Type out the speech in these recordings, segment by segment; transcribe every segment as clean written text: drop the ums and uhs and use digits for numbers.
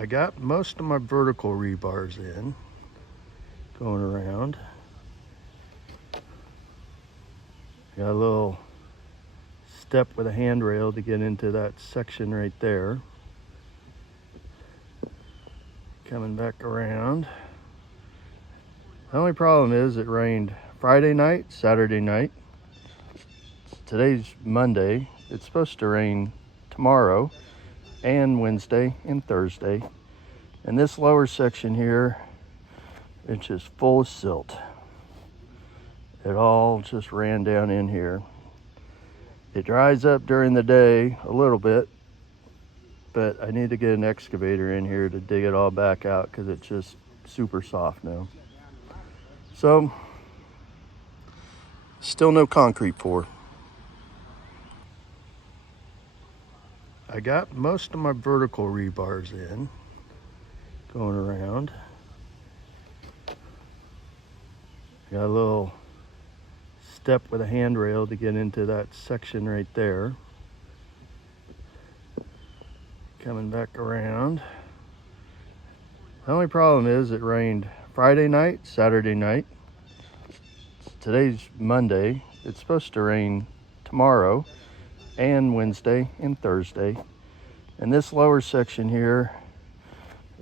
I got most of my vertical rebars in, going around. Got a little step with a handrail to get into that section right there. Coming back around. The only problem is it rained Friday night, Saturday night. Today's Monday. It's supposed to rain tomorrow and Wednesday and Thursday. And this lower section here, it's just full of silt. It all just ran down in here. It dries up during the day a little bit, but I need to get an excavator in here to dig it all back out because it's just super soft now. So, still no concrete pour. I got most of my vertical rebars in, going around. Got a little step with a handrail to get into that section right there. Coming back around. The only problem is it rained Friday night, Saturday night. Today's Monday. It's supposed to rain tomorrow and Wednesday and Thursday. And this lower section here,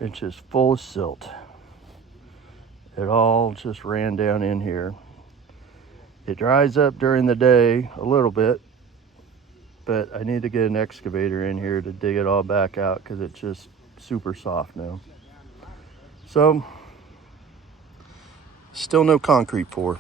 it's just full of silt. It all just ran down in here. It dries up during the day a little bit, but I need to get an excavator in here to dig it all back out because it's just super soft now. So, still no concrete pour.